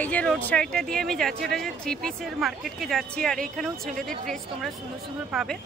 এই যে রোড সাইডটা দিয়ে আমি যাচ্ছি, এটা যে থ্রি পিসের মার্কেটকে যাচ্ছি, আর এখানেও ছেলেদের ড্রেস তোমরা সুন্দর সুন্দর পাবে।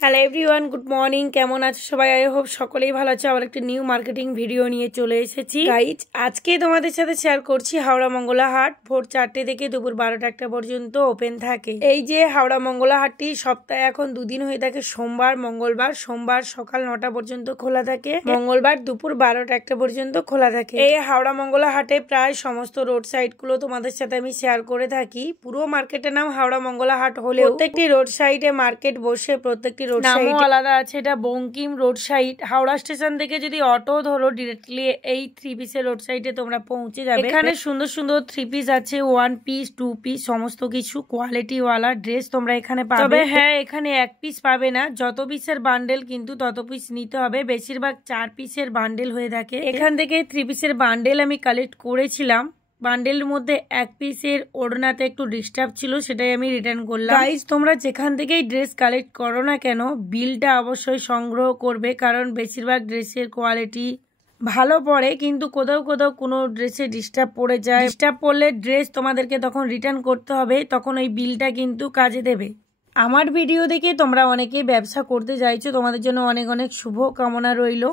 Hello everyone, good morning. কেমন আছো সবাই? আই হোপ সকলেই ভালো আছে। আবার একটা নিউ মার্কেটিং ভিডিও নিয়ে চলে এসেছি গাইজ। আজকে তোমাদের সাথে শেয়ার করছি হাওড়া মঙ্গলা হাট ভোর 4টে থেকে দুপুর 12টা পর্যন্ত ওপেন থাকে। এই যে হাওড়া মঙ্গলা হাটটি সপ্তাহে এখন দুদিন হয়ে থাকে, সোমবার মঙ্গলবার। সোমবার সকাল 9টা পর্যন্ত খোলা থাকে, মঙ্গলবার দুপুর 12টা পর্যন্ত খোলা থাকে। এই হাওড়া মঙ্গলা হাটে প্রায় সমস্ত রোড সাইড গুলো তোমাদের সাথে আমি শেয়ার করে থাকি। পুরো মার্কেটের নাম হাওড়া মঙ্গলা হাট হলেও প্রত্যেকটি রোড সাইডে মার্কেট বসে, প্রত্যেকটি নামও আলাদা আছে। এটা Bankim road side. Howrah station থেকে যদি অটো ধরো ডিরেক্টলি এই থ্রি পিসের রোড সাইডে তোমরা পৌঁছে যাবে। এখানে সুন্দর সুন্দর থ্রি পিস আছে, 1 পিস 2 পিস সমস্ত কিছু কোয়ালিটি ওয়ালা ড্রেস তোমরা এখানে পাবে। তবে হ্যাঁ, এখানে 1 পিস পাবে না, যত পিসের বান্ডেল কিন্তু তত পিস নিতে হবে। বেশিরভাগ 4 পিসের বান্ডেল হয়ে থাকে। এখান থেকে 3 পিসের বান্ডেল আমি কালেক্ট করেছিলাম। বান্ডেলের মধ্যে 1 পিসের ওড়নাতে একটু ডিস্টার্ব ছিল, সেটাই আমি রিটার্ন করলাম। গাইস, তোমরা যেখান থেকেই ড্রেস কালেক্ট করো না কেন, বিলটা অবশ্যই সংগ্রহ করবে, কারণ বেশিরভাগ ড্রেসের কোয়ালিটি ভালো পড়ে, কিন্তু কোথাও কোথাও কোনো ড্রেসে ডিস্টার্ব পড়ে যায়। ডিস্টার্ব পড়লে ড্রেস তোমাদেরকে তখন রিটার্ন করতে হবে, তখন ওই বিলটা কিন্তু কাজে দেবে। আমার ভিডিও দেখে তোমরা অনেকেই ব্যবসা করতে চাইছো, তোমাদের জন্য অনেক অনেক শুভ কামনা রইল।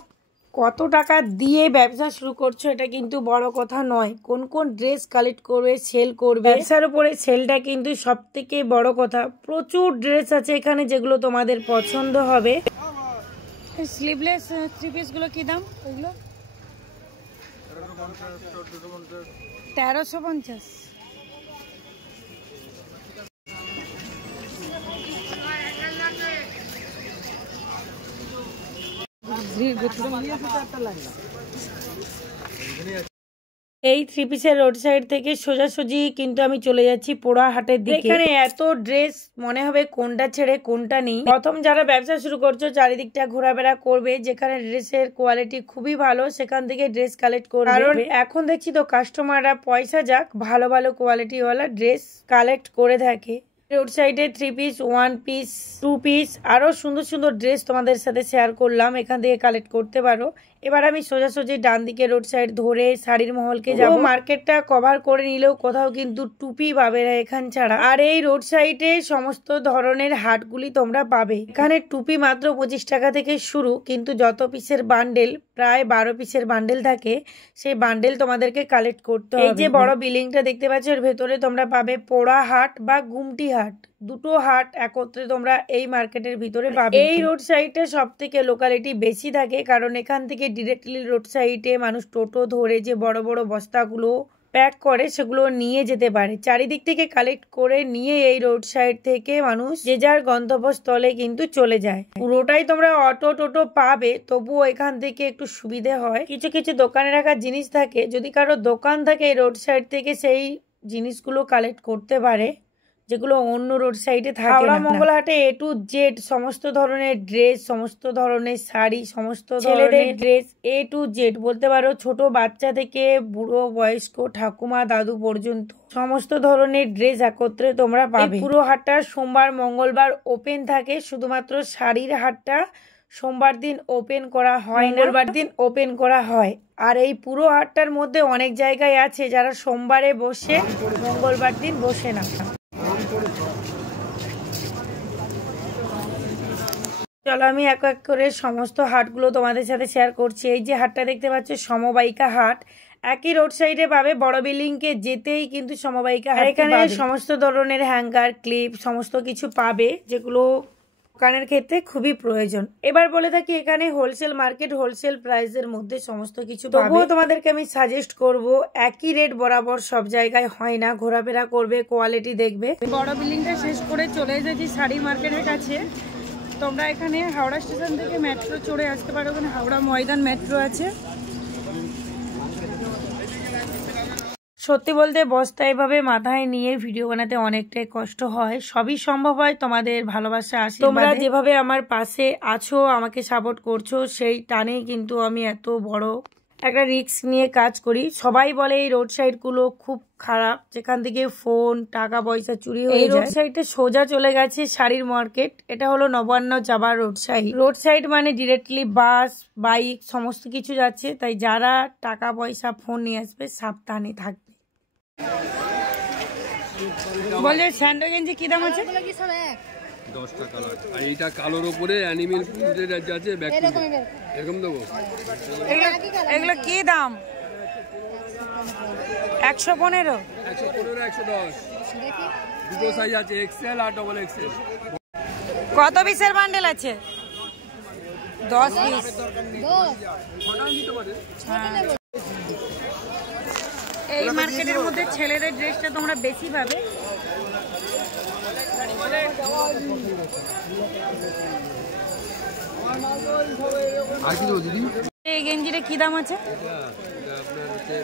কত টাকা দিয়ে ব্যবসা শুরু করছো এটা কিন্তু বড় কথা নয়, কোন কোন ড্রেস কালেক্ট করবে, সেল করবে, ব্যবসার উপরে সেলটা কিন্তু সব থেকে বড় কথা। প্রচুর ড্রেস আছে এখানে যেগুলো তোমাদের পছন্দ হবে। স্লিভলেস থ্রি পিস গুলো কি দাম? ওইগুলো 1350। এই থ্রি পিসের রোড সাইড থেকে সোজাসুজি কিন্তু আমি চলে যাচ্ছি পোড়া হাটের দিকে। এখানে এত ড্রেস মনে হবে কোনটা ছেড়ে কোনটা নেই। প্রথম যারা ব্যবসা শুরু করছো চারিদিকটা ঘোরাফেরা করবে, যেখানে ড্রেসের কোয়ালিটি খুবই ভালো সেখান থেকে ড্রেস কালেক্ট করবে। কারণ এখন দেখছি তো কাস্টমাররা পয়সা যাক ভালো ভালো কোয়ালিটিওয়ালা ড্রেস কালেক্ট করে থাকে। রোড সাইডে 3 পিস 1 পিস 2 পিস আরো সুন্দর সুন্দর ড্রেস তোমাদের সাথে শেয়ার করলাম, এখান থেকে কালেক্ট করতে পারো। এবার আমি সোজাসুজি ডান দিকে রোড সাইড ধরে শাড়ির মহলকে যাব। মার্কেটটা কভার করে নিলেও কোথাও কিন্তু টুপি পাবে না এখান ছাড়া। আর এই রোড সাইডে সমস্ত ধরনের হাটগুলি তোমরা পাবে। এখানে টুপি মাত্র 25 টাকা থেকে শুরু, কিন্তু যত পিসের বান্ডেল, প্রায় 12 পিসের বান্ডেল থাকে, সেই বান্ডেল তোমাদেরকে কালেক্ট করতে হবে। এই যে বড় বিল্ডিংটা দেখতে পাচ্ছ, এর ভেতরে তোমরা পাবে পোড়া হাট বা গুমটি হাট। দুটো হাট একত্রে তোমরা এই মার্কেটের ভিতরে পাবে। এই রোড সাইডে সব থেকে লোকালিটি বেশি থাকে, কারণ এখান থেকে ডিরেক্টলি রোড সাইডে মানুষ টোটো ধরে যে বড় বড় বস্তাগুলো প্যাক করে সেগুলো নিয়ে যেতে পারে। চারিদিক থেকে কালেক্ট করে নিয়ে এই রোড সাইড থেকে মানুষ যে যার গন্তব্যস্থলে কিন্তু চলে যায়। পুরোটাই তোমরা অটো টোটো পাবে, তবুও এখান থেকে একটু সুবিধে হয়। কিছু কিছু দোকানে রাখার জিনিস থাকে, যদি কারো দোকান থাকে এই রোড সাইড থেকে সেই জিনিসগুলো কালেক্ট করতে পারে, যেগুলো অন্য রোড সাইডে থাকে। হাওড়া মঙ্গলা হাটে A to Z সমস্ত ধরনের ড্রেস, সমস্ত ধরনের শাড়ি, সমস্ত ছেলেদের ড্রেস A to Z বলতে পারো, ছোট বাচ্চা থেকে বুড়ো বয়স্ক ঠাকুমা দাদু পর্যন্ত সমস্ত ধরনের ড্রেস একত্রে তোমরা পাবে। পুরো হাটটা সোমবার মঙ্গলবার ওপেন থাকে, শুধুমাত্র শাড়ির হাটটা সোমবার দিন ওপেন করা হয়, মঙ্গলবার দিন ওপেন করা হয়। আর এই পুরো হাটটার মধ্যে অনেক জায়গায় আছে যারা সোমবারে বসে, মঙ্গলবার দিন বসে না। চলো আমি এক এক করে সমস্ত হাটগুলো তোমাদের সাথে শেয়ার করছি। এই যে হাটটা দেখতে পাচ্ছ সমবায়িকা হাট, একই রোড সাইডে পাবে, বড় বিল্ডিং কে যেতেই কিন্তু সমবায়িকা হাট। এখানে সমস্ত ধরনের হ্যাঙ্গার ক্লিপ সমস্ত কিছু পাবে, যেগুলো দোকানের ক্ষেত্রে খুবই প্রয়োজন। এবার বলে থাকি এখানে হোলসেল মার্কেট, হোলসেল প্রাইসের মধ্যে সমস্ত কিছু পাবে। তবুও তোমাদেরকে আমি সাজেস্ট করব, একই রেট বরাবর সব জায়গায় হয় না, ঘোরাফেরা করবে, কোয়ালিটি দেখবে। বড় বিল্ডিংটা শেষ করে চলে এসেছি শাড়ি মার্কেটের কাছে। তোমরা এখানে হাওড়া স্টেশন থেকে মেট্রো চড়ে আসতে পারো, ওখানে হাওড়া ময়দান মেট্রো আছে। সত্যি বলতে বস্তা এভাবে মাথায় নিয়ে ভিডিও বানাতে অনেকটাই কষ্ট হয়, সবই সম্ভব হয় তোমাদের ভালোবাসা আশীর্বাদে। তোমরা যেভাবে আমার পাশে আছো, আমাকে সাপোর্ট করছো, সেই টানেই কিন্তু আমি এত বড় একটা রিস্ক নিয়ে কাজ করি। সবাই বলে এই রোড সাইড গুলো খুব খারাপ, যেখান থেকে ফোন টাকা পয়সা চুরি হয়ে যায়। এই রোড সাইডে সোজা চলে গেছে শাড়ির মার্কেট। এটা হলো নবান্ন যাবার রোড সাইড। রোড সাইড মানে ডিরেক্টলি বাস বাইক সমস্ত কিছু যাচ্ছে, তাই যারা টাকা পয়সা ফোন নিয়ে আসবে সাবধানে থাকবে। বলে স্যান্ডো গেঞ্জি কি দাম আছে? 10 টাকা। আর এইটা কালোর উপরে অ্যানিমেল প্রিন্টেড আছে, এরকম দেবো। এগুলো কি দাম? 115। 110। দুটো সাইজ আছে, এক্সেল আর ডবল এক্সেল। কত পিসের বান্ডেল আছে? 10 পিস। এই মার্কেটের মধ্যে ছেলেদের ড্রেসটা তোমরা বেশি পাবে। আর কি দেবো দিদি? এই গেঞ্জিটা কি দাম আছে? আপনার হচ্ছে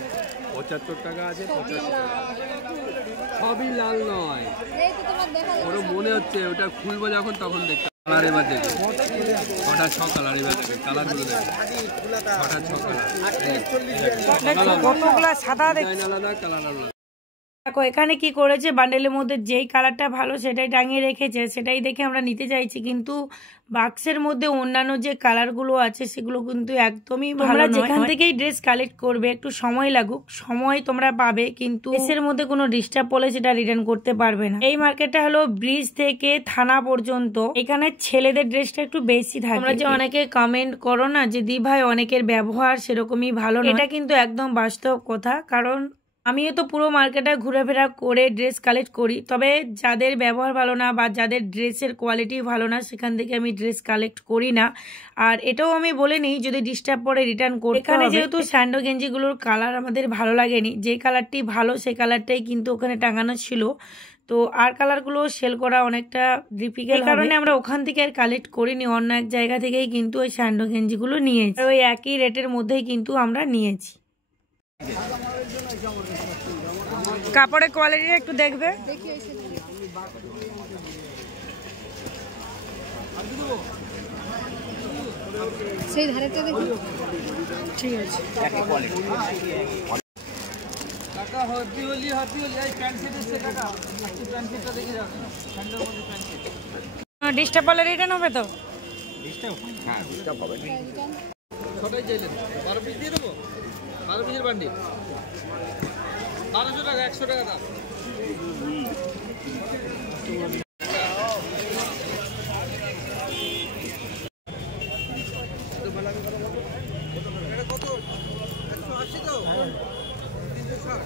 75 টাকা আছে। 50 টাকা। সবই লাল নয়, ওর মনে হচ্ছে ওটা খুলবো যখন তখন দেখতে। কালার এবার দেখে ছটা 6 কালার, এবার দেখে কালারগুলো দেখে ছটা 6 কালার। কতগুলা সাদা আলাদা কালার আলাদা। দেখো এখানে কি করেছে, বান্ডেলের মধ্যে যেই কালারটা ভালো সেটাই টাঙিয়ে রেখেছে, সেটাই দেখে আমরা নিতে চাইছি। কিন্তু বাক্সের মধ্যে অন্যান্য যে কালারগুলো আছে সেগুলো কিন্তু একদমই ভালো নয়। যেখান থেকেই ড্রেস কালেক্ট করবে একটু সময় লাগুক, সময় তোমরা পাবে, কিন্তু ড্রেসের মধ্যে কোনো ডিস্টার্ব হলে সেটা রিটার্ন করতে পারবে না। এই মার্কেটটা হলো ব্রিজ থেকে থানা পর্যন্ত। এখানে ছেলেদের ড্রেসটা একটু বেশি থাকে। তোমরা যে অনেকে কমেন্ট করো না যে দি ভাই অনেকের ব্যবহার সেরকমই ভালো না, এটা কিন্তু একদম বাস্তব কথা। কারণ আমিও তো পুরো মার্কেটে ঘোরাফেরা করে ড্রেস কালেক্ট করি, তবে যাদের ব্যবহার ভালো না বা যাদের ড্রেসের কোয়ালিটি ভালো না সেখান থেকে আমি ড্রেস কালেক্ট করি না। আর এটাও আমি বলে নিই যদি ডিস্টার্ব পরে রিটার্ন করি। এখানে যেহেতু স্যান্ডো গেঞ্জিগুলোর কালার আমাদের ভালো লাগেনি, যে কালারটি ভালো সেই কালারটাই কিন্তু ওখানে টাঙানো ছিল। তো আর কালারগুলো সেল করা অনেকটা ডিফিকাল্ট, এই কারণে আমরা ওখান থেকে আর কালেক্ট করিনি, অন্য এক জায়গা থেকেই কিন্তু ওই স্যান্ডো গেঞ্জিগুলো নিয়েছি। ওই একই রেটের মধ্যেই কিন্তু আমরা নিয়েছি। কাপড়ের কোয়ালিটিটা একটু দেখবে। সেই ধারেটা দেখি। ঠিক আছে। টাকা হতি হলি এই প্যান্ট সেট এসে টাকা প্যান্ট সেটটা দেখে যাও, স্যান্ডেল মধ্যে প্যান্ট সেট। ডিস্টার্ব হলে রিটার্ন হবে তো? ডিস্টার্ব? হ্যাঁ ডিস্টার্ব হবে। ছটাই চাইলেন 12 পিস দিয়ে দেবো। 12 পিসের বান্ডিল 1200 টাকা, 100 টাকা দাম। কত? 180 তো? 360।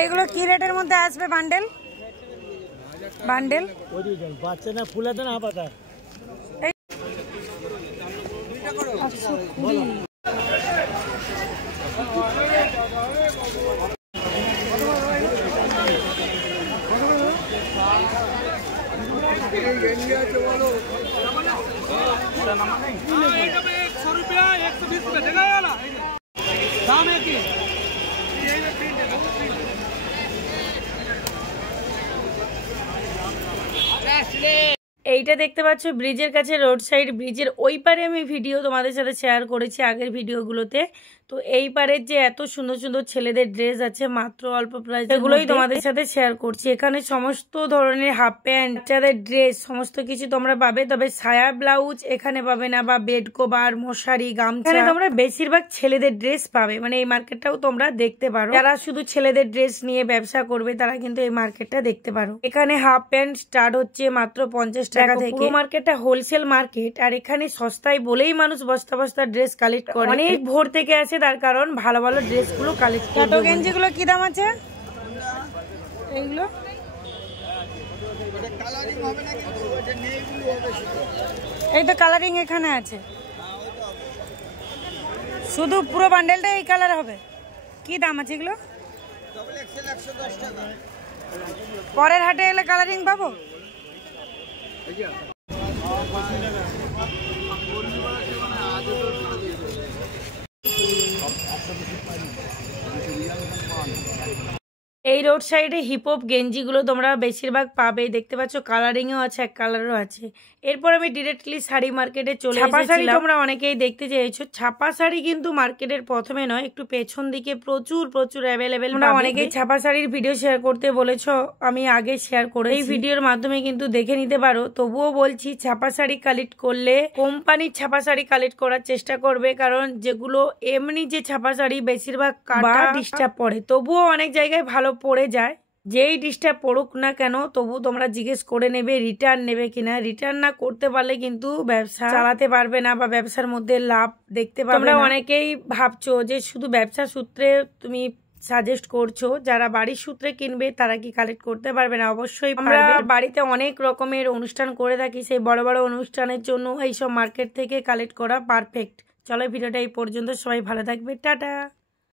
এইগুলো কি রেটের মধ্যে আসবে বান্ডেল? বান্ডেল বাচ্চা না ফুলাতে না পাতা। এইটা দেখতে পাচ্ছ ব্রিজের কাছে, রোড সাইড ব্রিজের ওই পারে আমি ভিডিও তোমাদের সাথে শেয়ার করেছি আগের ভিডিওগুলোতে। তো এই পারের যে এত সুন্দর সুন্দর ছেলেদের ড্রেস আছে মাত্র অল্প প্রাইস, এগুলোই তোমাদের সাথে শেয়ার করছি। এখানে সমস্ত ধরনের হাফ প্যান্ট, বাচ্চাদের ড্রেস সমস্ত কিছু তোমরা পাবে, তবে সায়া ব্লাউজ এখানে পাবে না, বা বেড কভার, মশারি, গামছা, তোমরা বেশিরভাগ ছেলেদের ড্রেস পাবে। মানে এই মার্কেটটাও তোমরা দেখতে পারো, যারা শুধু ছেলেদের ড্রেস নিয়ে ব্যবসা করবে তারা কিন্তু এই মার্কেটটা দেখতে পারো। এখানে হাফ প্যান্ট স্টার্ট হচ্ছে মাত্র 50 টাকা থেকে। পুরো মার্কেটটা হোলসেল মার্কেট, আর এখানে সস্তায় বলেই মানুষ বস্তা বস্তা ড্রেস কালেক্ট করে। অনেক ভোর থেকে আসে, তার কারণ ভালো ভালো ড্রেস গুলো কালেক্ট করে। ছোট গেঞ্জিগুলো কি দাম আছে? এইগুলো এই তো কালারিং এখানে আছে, শুধু পুরো বান্ডেলটা এই কালার হবে। কি দাম আছে এগুলো? পরের হাটে এলে কালারিং পাবো। এই রোড সাইডে হিপহপ গেঞ্জিগুলো তোমরা বেশিরভাগ পাবে, দেখতে পাচ্ছ কালারিংও আছে, এক কালারও আছে। এরপর আমি ডিরেক্টলি শাড়ি মার্কেটে চলে এসেছিলাম। ছাপা শাড়ি তোমরা অনেকেই দেখতে চেয়েছো, ছাপা শাড়ি কিন্তু মার্কেটের প্রথমে নয়, একটু পেছন দিকে প্রচুর অ্যাভেলেবেল। তোমরা অনেকেই ছাপা শাড়ির ভিডিও শেয়ার করতে বলেছো, আমি আগে শেয়ার করে এই ভিডিওর মাধ্যমে কিন্তু দেখে নিতে পারো। তবুও বলছি ছাপা শাড়ি কালেক্ট করলে কোম্পানির ছাপা শাড়ি কালেক্ট করার চেষ্টা করবে, কারণ যেগুলো এমনি যে ছাপা শাড়ি বেশিরভাগ কাটা ডিস্টার্ব পড়ে, তবুও অনেক জায়গায় ভালো পড়ে যায়। যেই ডিস্টার্ব পড়ুক না কেন তবু তোমরা জিজ্ঞেস করে নেবে রিটার্ন নেবে কিনা। রিটার্ন না করতে পারলে কিন্তু ব্যবসা চালাতে পারবে না বা ব্যবসার মধ্যে লাভ দেখতে পারবে না। তোমরা অনেকেই ভাবছো যে শুধু ব্যবসা সূত্রে তুমি সাজেস্ট করছো, যারা বাড়ির সূত্রে কিনবে তারা কি কালেক্ট করতে পারবে না? অবশ্যই আমরা বাড়িতে অনেক রকমের অনুষ্ঠান করে থাকি, সেই বড় বড় অনুষ্ঠানের জন্য এইসব মার্কেট থেকে কালেক্ট করা পারফেক্ট। চলো ভিডিওটা এই পর্যন্ত, সবাই ভালো থাকবে, টাটা।